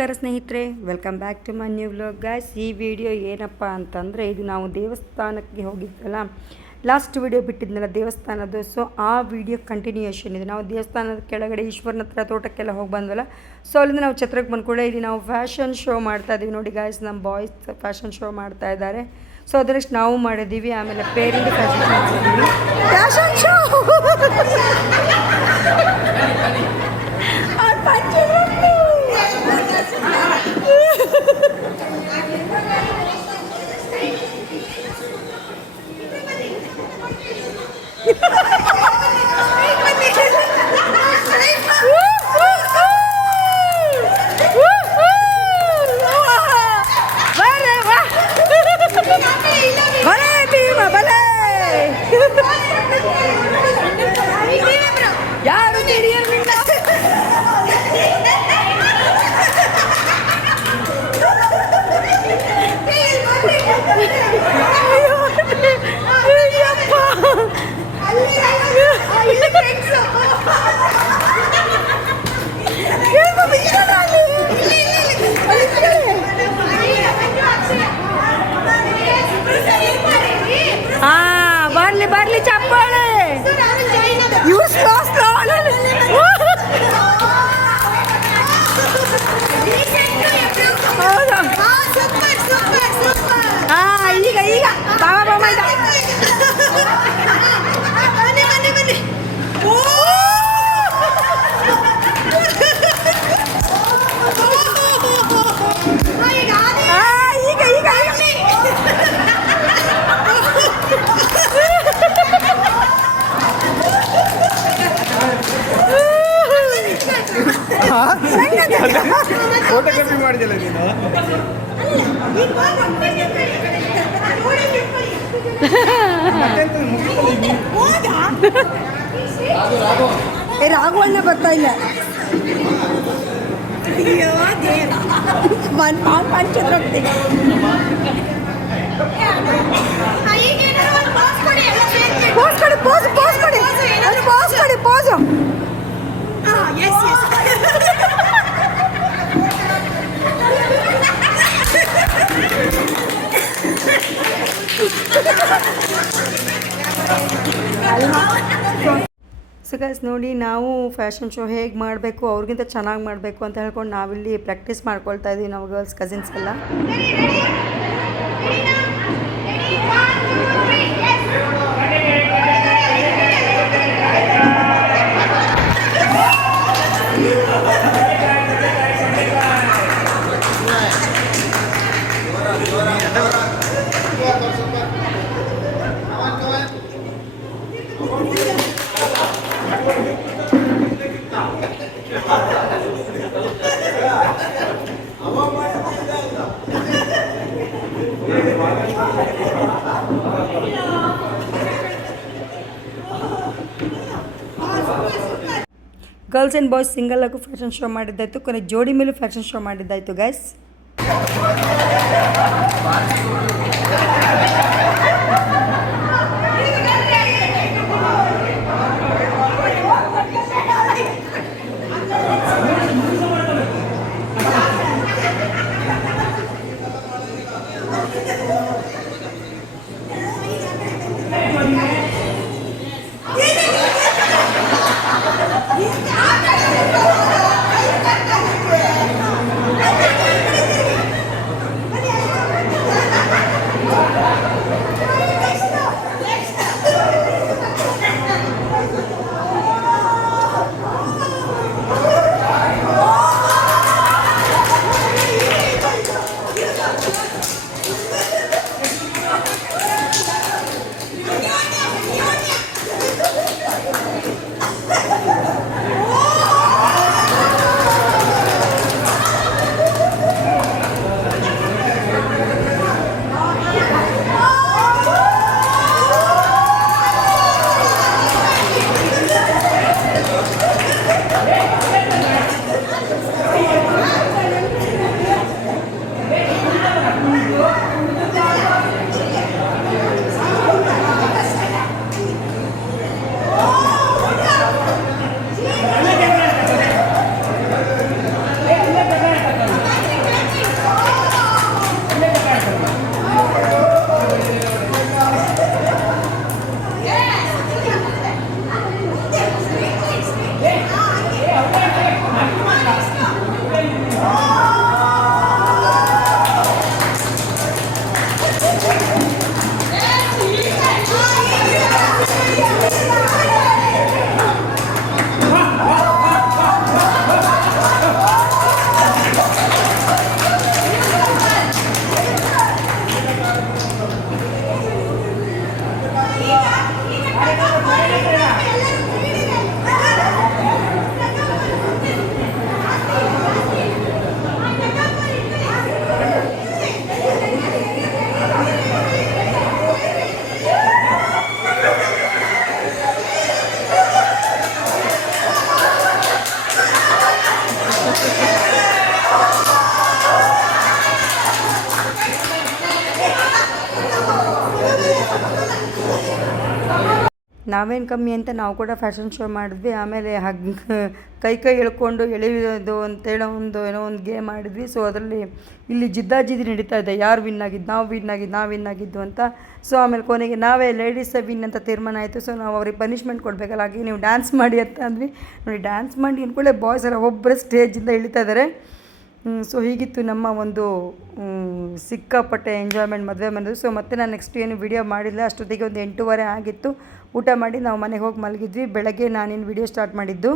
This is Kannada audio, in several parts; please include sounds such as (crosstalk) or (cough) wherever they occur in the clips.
ನಮಸ್ಕಾರ ಸ್ನೇಹಿತರೆ welcome back to my new vlog guys ಈ ವಿಡಿಯೋ ಏನಪ್ಪ ಅಂತಂದರೆ, ಇದು ನಾವು ದೇವಸ್ಥಾನಕ್ಕೆ ಹೋಗಿದ್ದಲ್ಲ ಲಾಸ್ಟ್ ವಿಡಿಯೋ ಬಿಟ್ಟಿದ್ನಲ್ಲ ದೇವಸ್ಥಾನದ್ದು. ಸೊ ಆ ವಿಡಿಯೋ ಕಂಟಿನ್ಯೂಯೇಷನ್ ಇದೆ. ನಾವು ದೇವಸ್ಥಾನದ ಕೆಳಗಡೆ ಈಶ್ವರನ ಹತ್ರ ತೋಟಕ್ಕೆಲ್ಲ ಹೋಗಿ ಬಂದ್ವಲ್ಲ? ಸೊ ಅಲ್ಲಿಂದ ನಾವು ಛತ್ರಕ್ಕೆ ಬಂದ್ಕೊಳ್ಳೆ ಇಲ್ಲಿ ನಾವು ಫ್ಯಾಷನ್ ಶೋ ಮಾಡ್ತಾ ಇದ್ದೀವಿ. ನೋಡಿ ಗಾಯ್ಸ್ ನಮ್ಮ ಬಾಯ್ಸ್ ಫ್ಯಾಷನ್ ಶೋ ಮಾಡ್ತಾ ಇದ್ದಾರೆ. ಸೊ ಅದರಷ್ಟು ನಾವು ಮಾಡಿದ್ದೀವಿ. ಆಮೇಲೆ parent fashion show fashion show Ha ha ha! ಏ ರಾಘವಣ್ಣ ಬರ್ತಾ ಇಲ್ಲ ಪಂಚದ್ರ ಪೋಸ್ ಕೊಡಿ ಪೋಸ್ ಪೋಸ್ ಕೊಡಿ ಅಲ್ಲಿ ಪೋಸ್ ಕೊಡಿ ಪೋಸು ಸೊ ಗೈಸ್ ನೋಡಿ ನಾವು ಫ್ಯಾಷನ್ ಶೋ ಹೇಗೆ ಮಾಡಬೇಕು, ಅವ್ರಿಗಿಂತ ಚೆನ್ನಾಗಿ ಮಾಡಬೇಕು ಅಂತ ಹೇಳ್ಕೊಂಡು ನಾವಿಲ್ಲಿ ಪ್ರಾಕ್ಟೀಸ್ ಮಾಡ್ಕೊಳ್ತಾ ಇದ್ದೀವಿ ನಾವು ಗರ್ಲ್ಸ್ ಕಸಿನ್ಸ್ ಎಲ್ಲ. ಗರ್ಲ್ಸ್ ಆ್ಯಂಡ್ ಬಾಯ್ಸ್ ಸಿಂಗಲ್ ಆಗು ಫ್ಯಾಷನ್ ಶೋ ಮಾಡಿದ್ದಾಯಿತು, ಕೊನೆ ಜೋಡಿ ಮೇಲೂ ಫ್ಯಾಷನ್ ಶೋ ಮಾಡಿದ್ದಾಯಿತು ಗೈಸ್ ನಾವೇನು ಕಮ್ಮಿ ಅಂತ ನಾವು ಕೂಡ ಫ್ಯಾಷನ್ ಶೋ ಮಾಡಿದ್ವಿ. ಆಮೇಲೆ ಹಗ್ (laughs) ಕೈ ಕೈ ಎಳ್ಕೊಂಡು ಎಳೆಯೋದು ಅಂತೇಳೋ ಒಂದು ಏನೋ ಒಂದು ಗೇಮ್ ಆಡಿದ್ವಿ ಸೊ ಅದರಲ್ಲಿ ಇಲ್ಲಿ ಜಿದ್ದಾಜಿದ್ದಿ ನಡೀತಾ ಇದೆ. ಯಾರು ವಿನ್ ಆಗಿದ್ದು ನಾವು ವಿನ್ ಆಗಿದ್ದು ನಾವು ವಿನ್ ಆಗಿದ್ದು ಅಂತ. ಸೊ ಆಮೇಲೆ ಕೊನೆಗೆ ನಾವೇ ಲೇಡೀಸೇ ವಿನ್ ಅಂತ ತೀರ್ಮಾನ ಆಯಿತು. ಸೊ ನಾವು ಅವ್ರಿಗೆ ಪನಿಷ್ಮೆಂಟ್ ಕೊಡಬೇಕಲ್ಲ, ಹಾಗೆ ನೀವು ಡ್ಯಾನ್ಸ್ ಮಾಡಿ ಅಂತ ಅಂದ್ವಿ. ನೋಡಿ ಡ್ಯಾನ್ಸ್ ಮಾಡಿ ಅಂದ್ಕೊಳ್ಳೆ ಬಾಯ್ಸ್ ಎಲ್ಲ ಒಬ್ಬರೇ ಸ್ಟೇಜಿಂದ ಇಳಿತಾ ಇದ್ದಾರೆ ಸೊ ಹೀಗಿತ್ತು ನಮ್ಮ ಒಂದು ಸಿಕ್ಕಾಪಟ್ಟೆ ಎಂಜಾಯ್ಮೆಂಟ್ ಮದುವೆ ಮನೆದು ಸೊ ಮತ್ತೆ ನಾನು ನೆಕ್ಸ್ಟ್ ಏನು ವಿಡಿಯೋ ಮಾಡಿಲ್ಲ. ಅಷ್ಟೊತ್ತಿಗೆ ಒಂದು ಎಂಟೂವರೆ ಆಗಿತ್ತು. ಊಟ ಮಾಡಿ ನಾವು ಮನೆಗೆ ಹೋಗಿ ಮಲಗಿದ್ವಿ. ಬೆಳಗ್ಗೆ ನಾನೇನು ವಿಡಿಯೋ ಸ್ಟಾರ್ಟ್ ಮಾಡಿದ್ದು.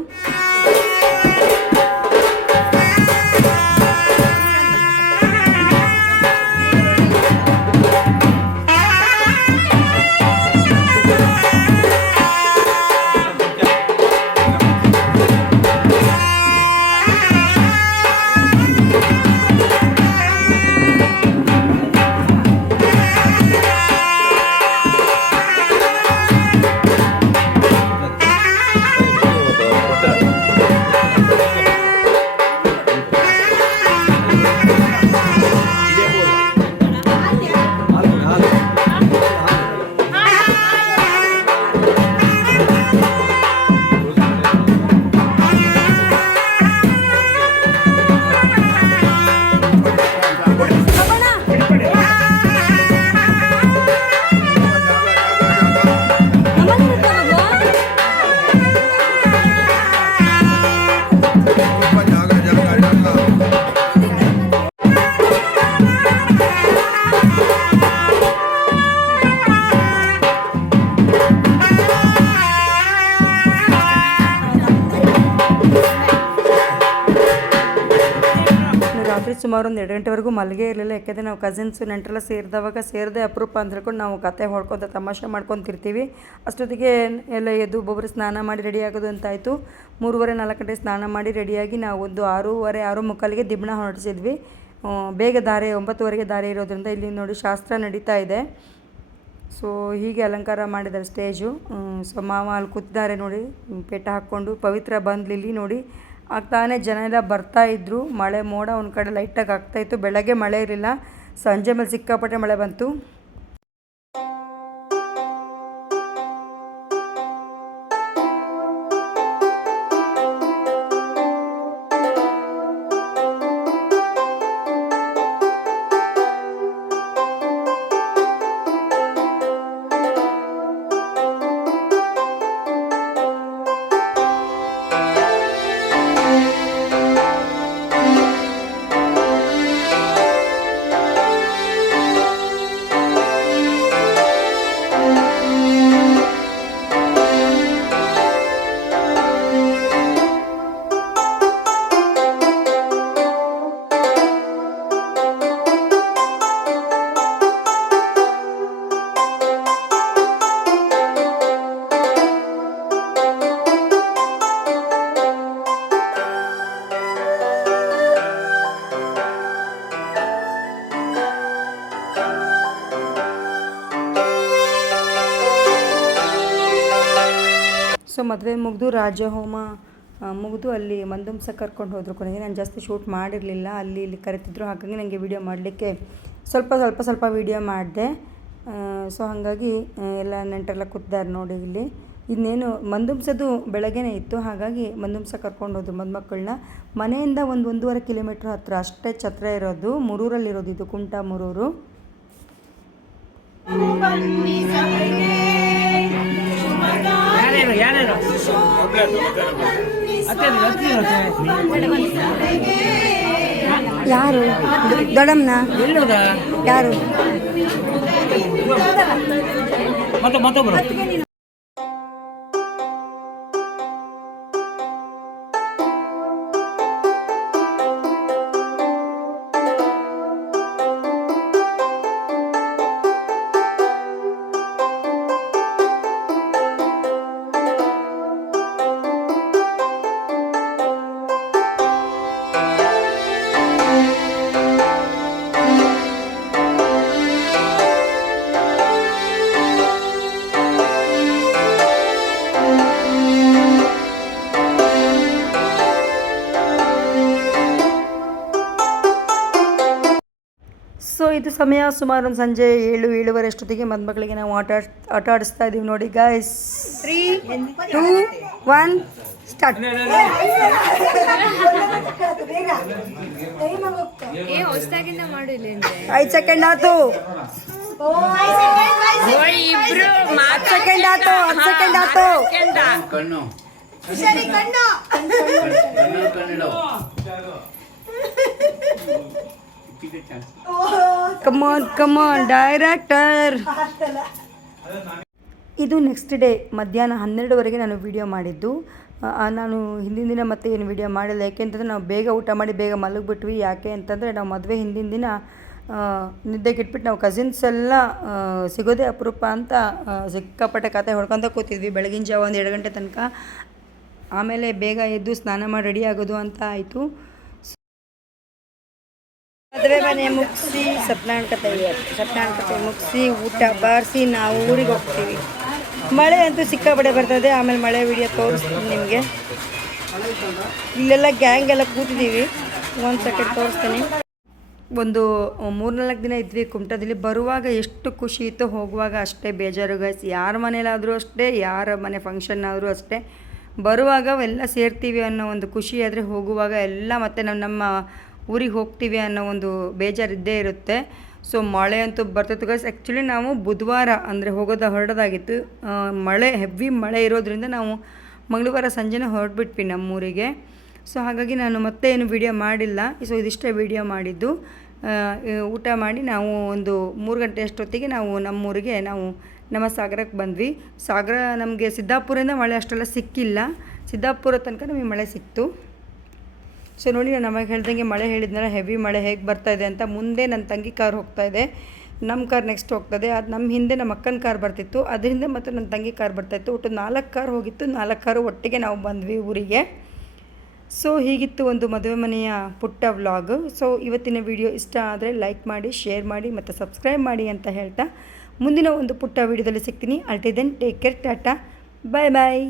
ರಾತ್ರಿ ಸುಮಾರು ಒಂದು ಎರಡು ಗಂಟೆವರೆಗೂ ಮಲಗೇ ಇರಲಿಲ್ಲ. ಯಾಕೆಂದರೆ ನಾವು ಕಸಿನ್ಸು ನೆಂಟರೆಲ್ಲ ಸೇರಿದವಾಗ ಸೇರಿದೆ ಅಪರೂಪ ಅಂತ ಹೇಳ್ಕೊಂಡು ನಾವು ಕತೆ ಹೊಡ್ಕೊತ ತಮಾಷೆ ಮಾಡ್ಕೊತಿರ್ತೀವಿ. ಅಷ್ಟೊತ್ತಿಗೆ ಎಲ್ಲ ಎದ್ದು ಒಬ್ಬೊಬ್ಬರು ಸ್ನಾನ ಮಾಡಿ ರೆಡಿ ಆಗೋದು ಅಂತಾಯಿತು ಮೂರುವರೆ, ನಾಲ್ಕು ಗಂಟೆ ಸ್ನಾನ ಮಾಡಿ ರೆಡಿಯಾಗಿ ನಾವು ಒಂದು ಆರೂವರೆ, ಆರು ಮುಕ್ಕಾಲಿಗೆ ದಿಬ್ಬಣ ಹೊರಡಿಸಿದ್ವಿ ಬೇಗ ದಾರೆ, ಒಂಬತ್ತುವರೆಗೆ ದಾರೆ ಇರೋದ್ರಿಂದ ಇಲ್ಲಿ ನೋಡಿ ಶಾಸ್ತ್ರ ನಡೀತಾ ಇದೆ. ಸೊ ಹೀಗೆ ಅಲಂಕಾರ ಮಾಡಿದ್ದಾರೆ ಸ್ಟೇಜು. ಸೊ ಮಾವ ಅಲ್ಲಿ ಕೂತಿದ್ದಾರೆ ನೋಡಿ. ಪೆಟ್ಟ ಪೇಟ ಹಾಕ್ಕೊಂಡು ಪವಿತ್ರ ಬಂದ್ಲಿಲ್ಲಿ ನೋಡಿ ಆಗ್ತಾನೆ ಜನ ಎಲ್ಲ ಬರ್ತಾ ಇದ್ದರು ಮಳೆ ಮೋಡ ಒಂದು ಕಡೆ ಲೈಟಾಗಿ ಆಗ್ತಾಯಿತ್ತು ಬೆಳಗ್ಗೆ ಮಳೆ ಇರಲಿಲ್ಲ. ಸಂಜೆ ಮೇಲೆ ಸಿಕ್ಕಾಪಟ್ಟೆ ಮಳೆ ಬಂತು. ಸೊ ಮದುವೆ ಮುಗಿದು ರಾಜಹೋಮ ಮುಗಿದು ಅಲ್ಲಿ ಮಂದುಮ್ಸ ಕರ್ಕೊಂಡು ಹೋದ್ರು ಕೊನೆಗೆ. ನಾನು ಜಾಸ್ತಿ ಶೂಟ್ ಮಾಡಿರಲಿಲ್ಲ, ಅಲ್ಲಿ ಇಲ್ಲಿ ಕರೆತಿದ್ರು. ಹಾಗಾಗಿ ನನಗೆ ವಿಡಿಯೋ ಮಾಡಲಿಕ್ಕೆ ಸ್ವಲ್ಪ ಸ್ವಲ್ಪ ಸ್ವಲ್ಪ ವಿಡಿಯೋ ಮಾಡಿದೆ. ಸೊ ಹಾಗಾಗಿ ಎಲ್ಲ ನೆಂಟರೆಲ್ಲ ಕೂತಿದ್ದಾರೆ ನೋಡಿ ಇಲ್ಲಿ. ಇನ್ನೇನು ಮಂದುಮ್ಸದು ಬೆಳಗ್ಗೆನೇ ಇತ್ತು. ಹಾಗಾಗಿ ಮಂದುಮ್ಸ ಕರ್ಕೊಂಡು ಹೋದ್ರು ಮದುಮಕ್ಕಳನ್ನ. ಮನೆಯಿಂದ ಒಂದು ಒಂದೂವರೆ ಕಿಲೋಮೀಟ್ರ್ ಹತ್ತಿರ ಅಷ್ಟೇ ಛತ್ರ ಇರೋದು. ಮುರೂರಲ್ಲಿರೋದು ಇದು ಕುಂಟ ಮುರೂರು. ಯಾರು? ದೊಡ್ಡಮ್ಮನ? ಎಲ್ಲೋದ ಯಾರು? ಮತ್ತೆ ಮತ್ತೊಬ್ರು? ಇದು ಸಮಯ ಸುಮಾರು ಒಂದು ಸಂಜೆ ಏಳು ಏಳುವರೆ ಅಷ್ಟೊತ್ತಿಗೆ ಮದುಮಕ್ಕಳಿಗೆ ನಾವು ಆಟ ಆಟ ಆಡಿಸ್ತಾ ಇದ್ದೀವಿ ನೋಡಿ guys three two one start ಐದು ಸೆಕೆಂಡ್ ಆತು ಹತ್ತು ಸೆಕೆಂಡ್ ಆತು ಹತ್ತು ಸೆಕೆಂಡ್ ಆತು ಕಣ್ಣು come on come on director ಇದು ನೆಕ್ಸ್ಟ್ ಡೇ ಮಧ್ಯಾಹ್ನ ಹನ್ನೆರಡುವರೆಗೆ ನಾನು ವಿಡಿಯೋ ಮಾಡಿದ್ದು. ನಾನು ಹಿಂದಿನ ದಿನ ಮತ್ತೆ ಏನು ವಿಡಿಯೋ ಮಾಡಿಲ್ಲ. ಯಾಕೆಂತಂದರೆ ನಾವು ಬೇಗ ಊಟ ಮಾಡಿ ಬೇಗ ಮಲಗಿಬಿಟ್ವಿ. ಯಾಕೆ ಅಂತಂದರೆ ನಾವು ಮದುವೆ ಹಿಂದಿನ ದಿನ ನಿದ್ದೆಗೆ ಇಟ್ಬಿಟ್ಟು ನಾವು ಕಸಿನ್ಸ್ ಎಲ್ಲ ಸಿಗೋದೇ ಅಪರೂಪ ಅಂತ ಸಿಕ್ಕಾಪಟ್ಟೆ ಕತೆ ಹೊಡ್ಕೊತ ಕೂತಿದ್ವಿ. ಬೆಳಗಿನ ಜಾವ ಒಂದು ಎರಡು ಗಂಟೆ ತನಕ. ಆಮೇಲೆ ಬೇಗ ಎದ್ದು ಸ್ನಾನ ಮಾಡಿ ರೆಡಿ ಆಗೋದು ಅಂತ ಆಯಿತು. ಮದುವೆ ಮನೆ ಮುಗಿಸಿ ಇವತ್ತು ಸತ್ಯನಾರಾಯಣ ಕತೆ ಮುಗಿಸಿ ಊಟ ಬಾರಿಸಿ ನಾವು ಊರಿಗೆ ಹೋಗ್ತೀವಿ. ಮಳೆ ಅಂತೂ ಸಿಕ್ಕಾಪಡೆ ಬರ್ತದೆ. ಆಮೇಲೆ ಮಳೆ ವಿಡಿಯೋ ತೋರಿಸ್ತೀನಿ ನಿಮಗೆ. ಇಲ್ಲೆಲ್ಲ ಗ್ಯಾಂಗ್ ಎಲ್ಲ ಕೂತಿದ್ದೀವಿ. ಒಂದು ಸೆಕೆಂಡ್ ತೋರಿಸ್ತೀನಿ. ಒಂದು ಮೂರ್ನಾಲ್ಕು ದಿನ ಇದ್ವಿ ಕುಮಟದಲ್ಲಿ. ಬರುವಾಗ ಎಷ್ಟು ಖುಷಿ ಇತ್ತು. ಹೋಗುವಾಗ ಅಷ್ಟೇ ಬೇಜಾರು ಗೈಸ್ ಯಾರ ಮನೇಲಾದರೂ ಅಷ್ಟೇ, ಯಾರ ಮನೆ ಫಂಕ್ಷನ್ ಆದರೂ ಅಷ್ಟೇ. ಬರುವಾಗ ಎಲ್ಲ ಸೇರ್ತೀವಿ ಅನ್ನೋ ಒಂದು ಖುಷಿ ಆದರೆ ಹೋಗುವಾಗ ಎಲ್ಲ ಮತ್ತೆ ನಮ್ಮ ನಮ್ಮ ಊರಿಗೆ ಹೋಗ್ತೀವಿ ಅನ್ನೋ ಒಂದು ಬೇಜಾರಿದ್ದೇ ಇರುತ್ತೆ. ಸೊ ಮಳೆ ಅಂತೂ ಬರ್ತಿತ್ತು ಗೈಸ್ ಆ್ಯಕ್ಚುಲಿ ನಾವು ಬುಧವಾರ ಅಂದರೆ ಹೋಗೋದ ಹೊರಡೋದಾಗಿತ್ತು. ಮಳೆ ಹೆವಿ ಮಳೆ ಇರೋದ್ರಿಂದ ನಾವು ಮಂಗಳವಾರ ಸಂಜೆನೇ ಹೊರಟ್ಬಿಟ್ವಿ ನಮ್ಮೂರಿಗೆ. ಸೊ ಹಾಗಾಗಿ ನಾನು ಮತ್ತೆ ಏನು ವಿಡಿಯೋ ಮಾಡಿಲ್ಲ. ಸೊ ಇದಿಷ್ಟೇ ವಿಡಿಯೋ ಮಾಡಿದ್ದು. ಊಟ ಮಾಡಿ ನಾವು ಒಂದು ಮೂರು ಗಂಟೆ ಅಷ್ಟೊತ್ತಿಗೆ ನಾವು ನಮ್ಮೂರಿಗೆ ನಾವು ನಮ್ಮ ಸಾಗರಕ್ಕೆ ಬಂದ್ವಿ. ಸಾಗರ ನಮಗೆ ಸಿದ್ದಾಪುರದಿಂದ ಮಳೆ ಅಷ್ಟೆಲ್ಲ ಸಿಕ್ಕಿಲ್ಲ. ಸಿದ್ದಾಪುರ ತನಕ ನಮಗೆ ಮಳೆ ಸಿಕ್ತು. ಸೊ ನೋಡಿ ನಾನು ನಮಗೆ ಹೇಳ್ದಂಗೆ ಮಳೆ ಹೇಳಿದ್ನಲ್ಲ ಹೆವಿ ಮಳೆ ಹೇಗೆ ಬರ್ತಾ ಇದೆ ಅಂತ ಮುಂದೆ ನನ್ನ ತಂಗಿ ಕಾರ್ ಹೋಗ್ತಾ ಇದೆ. ನಮ್ಮ ಕಾರ್ ನೆಕ್ಸ್ಟ್ ಹೋಗ್ತದೆ. ಅದು ನಮ್ಮ ಹಿಂದೆ ನಮ್ಮ ಅಕ್ಕನ ಕಾರ್ ಬರ್ತಿತ್ತು. ಅದರಿಂದ ಮತ್ತು ನನ್ನ ತಂಗಿ ಕಾರ್ ಬರ್ತಾಯಿತ್ತು ಒಟ್ಟು ನಾಲ್ಕು ಕಾರ್ ಹೋಗಿತ್ತು. ನಾಲ್ಕು ಕಾರು ಒಟ್ಟಿಗೆ ನಾವು ಬಂದ್ವಿ ಊರಿಗೆ. ಸೊ ಹೀಗಿತ್ತು ಒಂದು ಮದುವೆ ಮನೆಯ ಪುಟ್ಟ ವ್ಲಾಗ್ ಸೊ ಇವತ್ತಿನ ವಿಡಿಯೋ ಇಷ್ಟ ಆದರೆ ಲೈಕ್ ಮಾಡಿ ಶೇರ್ ಮಾಡಿ ಮತ್ತು ಸಬ್ಸ್ಕ್ರೈಬ್ ಮಾಡಿ ಅಂತ ಹೇಳ್ತಾ ಮುಂದಿನ ಒಂದು ಪುಟ್ಟ ವಿಡಿಯೋದಲ್ಲಿ ಸಿಗ್ತೀನಿ. ಅಲ್ಟಿ then take care tata bye bye